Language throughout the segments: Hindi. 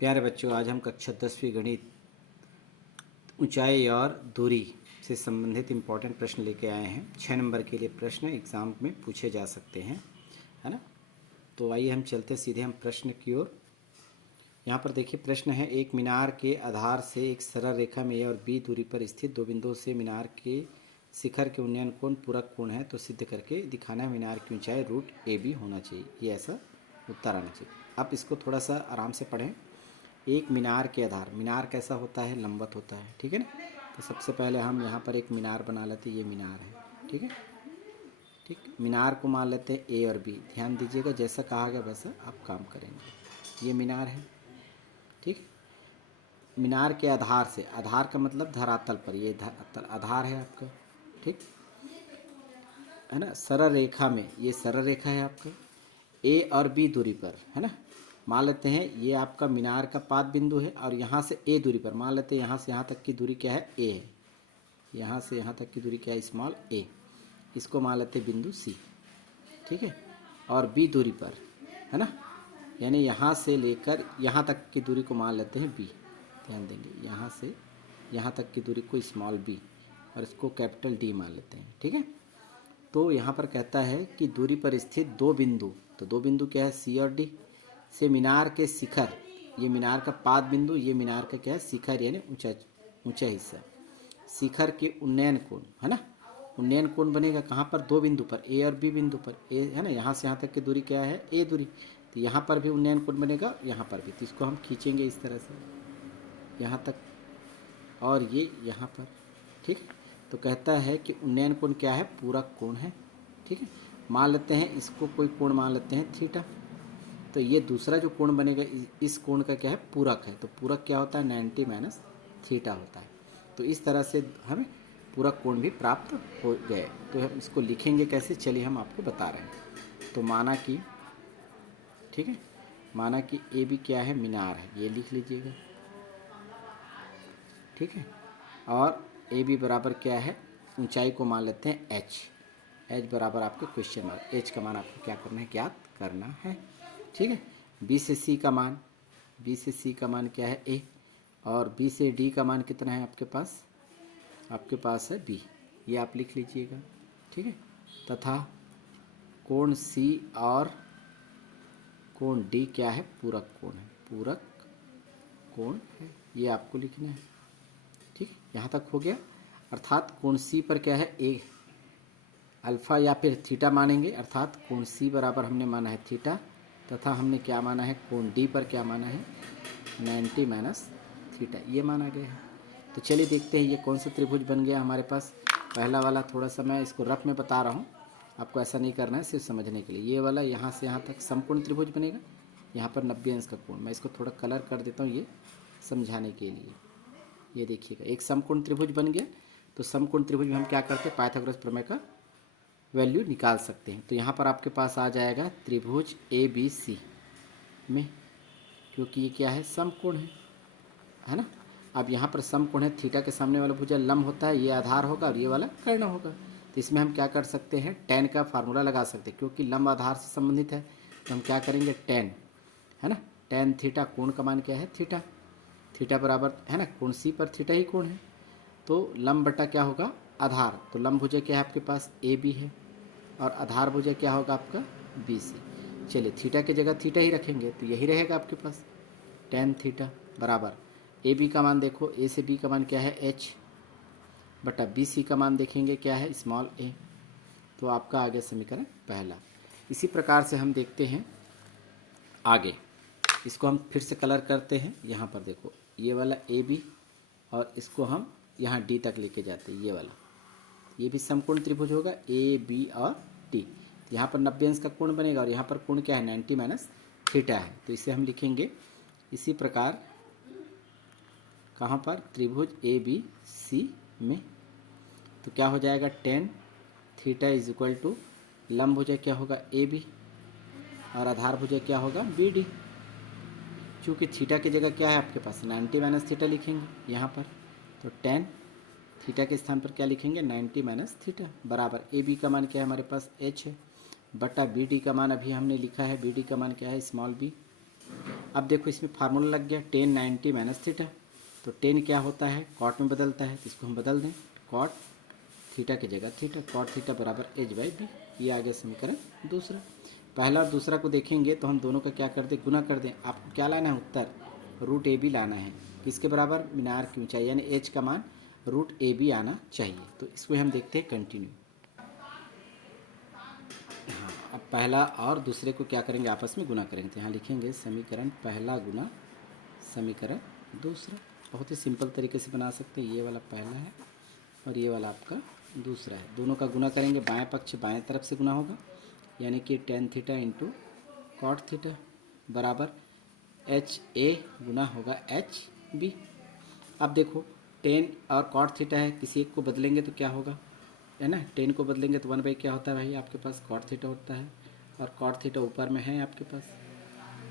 प्यारे बच्चों, आज हम कक्षा 10वीं गणित ऊंचाई और दूरी से संबंधित इम्पोर्टेंट प्रश्न लेके आए हैं। 6 नंबर के लिए प्रश्न एग्ज़ाम में पूछे जा सकते हैं, है ना। तो आइए हम चलते सीधे हम प्रश्न की ओर। यहाँ पर देखिए प्रश्न है, एक मीनार के आधार से एक सरल रेखा में ए और बी दूरी पर स्थित दो बिंदुओं से मीनार के शिखर के उन्नयन कोण पूरक कोण है, तो सिद्ध करके दिखाना है मीनार की ऊंचाई रूट ए बी होना चाहिए। ये ऐसा उत्तर आना चाहिए। आप इसको थोड़ा सा आराम से पढ़ें। एक मीनार के आधार, मीनार कैसा होता है? लंबवत होता है, ठीक है ना। तो सबसे पहले हम यहाँ पर एक मीनार बना लेते हैं, ये मीनार है, ठीक है। ठीक, मीनार को मान लेते हैं ए और बी। ध्यान दीजिएगा, जैसा कहा गया वैसा आप काम करेंगे। ये मीनार है, ठीक। मीनार के आधार से, आधार का मतलब धरातल पर, ये धरातल आधार है आपका, ठीक है ना। सरल रेखा में, ये सरल रेखा है आपका, ए और बी दूरी पर, है ना। मान लेते हैं ये आपका मीनार का पाद बिंदु है और यहाँ से ए दूरी पर, मान लेते हैं यहाँ से यहाँ तक की दूरी क्या है? ए है। यहाँ से यहाँ तक की दूरी क्या है? स्मॉल ए। इसको मान लेते हैं बिंदु सी, ठीक है। और बी दूरी पर, है ना, यानी यहाँ से लेकर यहाँ तक की दूरी को मान लेते हैं बी। ध्यान देंगे, यहाँ से यहाँ तक की दूरी को स्मॉल बी और इसको कैपिटल डी मान लेते हैं, ठीक है। तो यहाँ पर कहता है कि दूरी पर स्थित दो बिंदु, तो दो बिंदु क्या है? सी और डी से मीनार के शिखर, ये मीनार का पाद बिंदु, ये मीनार का क्या है? शिखर, यानी ऊंचा ऊंचा हिस्सा। शिखर के उन्नयन कोण, है ना। उन्नयन कोण बनेगा कहाँ पर? दो बिंदु पर, ए और बी बिंदु पर। ए है ना, यहाँ से यहाँ तक की दूरी क्या है? ए दूरी। तो यहाँ पर भी उन्नयन कोण बनेगा, यहाँ पर भी। तो इसको हम खींचेंगे इस तरह से यहाँ तक, और ये यहाँ पर, ठीक है। तो कहता है कि उन्नयन कोण क्या है? पूरक कोण है, ठीक है। मान लेते हैं इसको कोई कोण मान लेते हैं थीटा। तो ये दूसरा जो कोण बनेगा इस कोण का क्या है? पूरक है। तो पूरक क्या होता है? 90 माइनस थीटा होता है। तो इस तरह से हमें पूरक कोण भी प्राप्त हो गए। तो हम इसको लिखेंगे कैसे? चलिए हम आपको बता रहे हैं। तो माना कि, ठीक है, माना कि ए बी क्या है? मीनार है, ये लिख लीजिएगा, ठीक है। और ए बी बराबर क्या है? ऊंचाई को मान लेते हैं एच। एच बराबर आपके क्वेश्चन मार्क, एच का मान आपको क्या करना है? ज्ञात करना है, ठीक है। बी से सी का मान, बी से सी का मान क्या है? ए। और बी से डी का मान कितना है आपके पास? आपके पास है बी, ये आप लिख लीजिएगा, ठीक है। तथा कोण सी और कोण डी क्या है? पूरक कोण है, पूरक कोण है, ये आपको लिखना है, ठीक। यहाँ तक हो गया। अर्थात कोण सी पर क्या है? ए अल्फ़ा या फिर थीटा मानेंगे, अर्थात कोण सी बराबर हमने माना है थीटा, तथा हमने क्या माना है? कोण डी पर क्या माना है? 90 माइनस थीटा, ये माना गया है। तो चलिए देखते हैं ये कौन सा त्रिभुज बन गया हमारे पास। पहला वाला थोड़ा सा मैं इसको रफ में बता रहा हूँ, आपको ऐसा नहीं करना है, सिर्फ समझने के लिए। ये वाला यहाँ से यहाँ तक समकोण त्रिभुज बनेगा, यहाँ पर 90 अंश का कोण। मैं इसको थोड़ा कलर कर देता हूँ ये समझाने के लिए। ये देखिएगा, एक समकोण त्रिभुज बन गया। तो समकोण त्रिभुज में हम क्या करते हैं? पाइथागोरस प्रमेय का वैल्यू निकाल सकते हैं। तो यहाँ पर आपके पास आ जाएगा त्रिभुज ए बी सी में, क्योंकि ये क्या है? समकोण है ना। अब यहाँ पर समकोण है, थीटा के सामने वाला भुजा लंब होता है, ये आधार होगा और ये वाला कर्ण होगा। तो इसमें हम क्या कर सकते हैं? टेन का फार्मूला लगा सकते हैं, क्योंकि लंब आधार से संबंधित है। तो हम क्या करेंगे? टेन, है ना, टेन थीटा, कोण का मान क्या है? थीटा। थीटा बराबर, है ना, कोण सी पर थीटा ही कोण है, तो लंब बटा क्या होगा? आधार। तो लंब भुजा क्या है आपके पास? ए बी है, और आधार भुजा क्या होगा आपका? B C. चलिए थीटा की जगह थीटा ही रखेंगे, तो यही रहेगा आपके पास, टेन थीटा बराबर ए बी का मान देखो, ए से बी का मान क्या है? एच बटा बी सी का मान देखेंगे क्या है? स्मॉल ए। तो आपका आ गया समीकरण पहला। इसी प्रकार से हम देखते हैं आगे, इसको हम फिर से कलर करते हैं। यहाँ पर देखो, ये वाला ए बी, और इसको हम यहाँ डी तक लेके जाते हैं, ये वाला, ये भी समकोण त्रिभुज होगा, ए बी और डी। यहाँ पर 90 अंश का कोण बनेगा, और यहाँ पर कोण क्या है? 90 माइनस थीटा है। तो इसे हम लिखेंगे इसी प्रकार, कहाँ पर? त्रिभुज ए बी सी में। तो क्या हो जाएगा? Tan theta is equal to लंब भुजा क्या होगा? ए बी, और आधार भुजा क्या होगा? B D. चूँकि थीटा की जगह क्या है आपके पास? 90 माइनस थीटा लिखेंगे यहाँ पर। तो टेन थीटा के स्थान पर क्या लिखेंगे? 90 माइनस थीटा बराबर ए बी का मान क्या है हमारे पास? एच है, बटा बी डी का मान अभी हमने लिखा है, बी डी का मान क्या है? Small B. अब देखो इसमें फार्मूला लग गया, टेन 90 माइनस थीटा। तो टेन क्या होता है, कॉट में बदलता है, तो इसको हम बदल दें, कॉट थीटा की जगह थीटा, कॉट थीटा बराबर एच बाई बी। ये आ गया समीकरण दूसरा। पहला और दूसरा को देखेंगे तो हम दोनों का क्या कर दें, गुना कर दें। आपको क्या लाना है उत्तर, रूट ए बी लाना है। किसके बराबर, मीनार की ऊंचाई यानी एच का मान रूट ए बी आना चाहिए। तो इसको हम देखते हैं कंटिन्यू। हाँ, अब पहला और दूसरे को क्या करेंगे, आपस में गुना करेंगे। तो यहाँ लिखेंगे समीकरण पहला गुना समीकरण दूसरा। बहुत ही सिंपल तरीके से बना सकते हैं। ये वाला पहला है और ये वाला आपका दूसरा है। दोनों का गुना करेंगे, बाएं पक्ष बाएं तरफ से गुना होगा, यानी कि tan theta into cot theta बराबर एच ए गुना होगा एच बी। अब देखो टेन और कॉट थीटा है, किसी एक को बदलेंगे तो क्या होगा, है ना। टेन को बदलेंगे तो 1/, क्या होता है भाई आपके पास, कॉट थीटा होता है, और कॉट थीटा ऊपर में है आपके पास,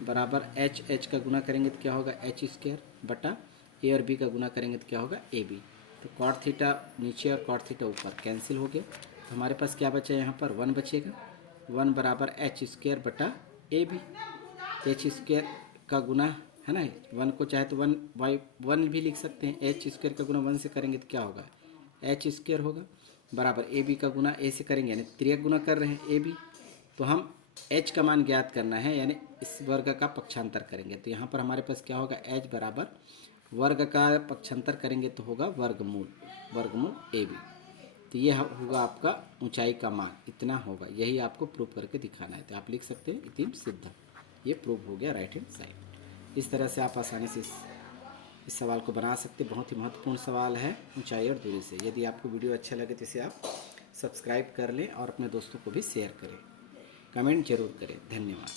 बराबर एच का गुना करेंगे तो क्या होगा एच स्क्वायर बटा ए और बी का गुना करेंगे तो क्या होगा ए बी। तो कॉट थीटा नीचे और कॉट थीटा ऊपर कैंसिल हो गया। तो हमारे पास क्या बचा यहाँ पर, 1 बचेगा। 1 बराबर एच स्क्वायर बटा ए बी। एच स्क्वायर का गुना है ना, 1 को चाहे तो 1 भी लिख सकते हैं। एच स्क्वायर का गुना 1 से करेंगे तो क्या होगा, एच स्क्वायर होगा, बराबर ए बी का गुना ए से करेंगे, यानी त्रियक गुना कर रहे हैं ए बी। तो हम एच का मान ज्ञात करना है, यानी इस वर्ग का पक्षांतर करेंगे। तो यहाँ पर हमारे पास क्या होगा, एच बराबर वर्ग का पक्षांतर करेंगे तो होगा वर्गमूल ए बी। तो ये होगा आपका ऊंचाई का मान इतना होगा। यही आपको प्रूव करके दिखाना है। तो आप लिख सकते हैं इतिम सिद्ध। ये प्रूव हो गया राइट हैंड साइड। इस तरह से आप आसानी से इस सवाल को बना सकते। बहुत ही महत्वपूर्ण सवाल है ऊंचाई और दूरी से। यदि आपको वीडियो अच्छा लगे तो इसे आप सब्सक्राइब कर लें और अपने दोस्तों को भी शेयर करें, कमेंट जरूर करें। धन्यवाद।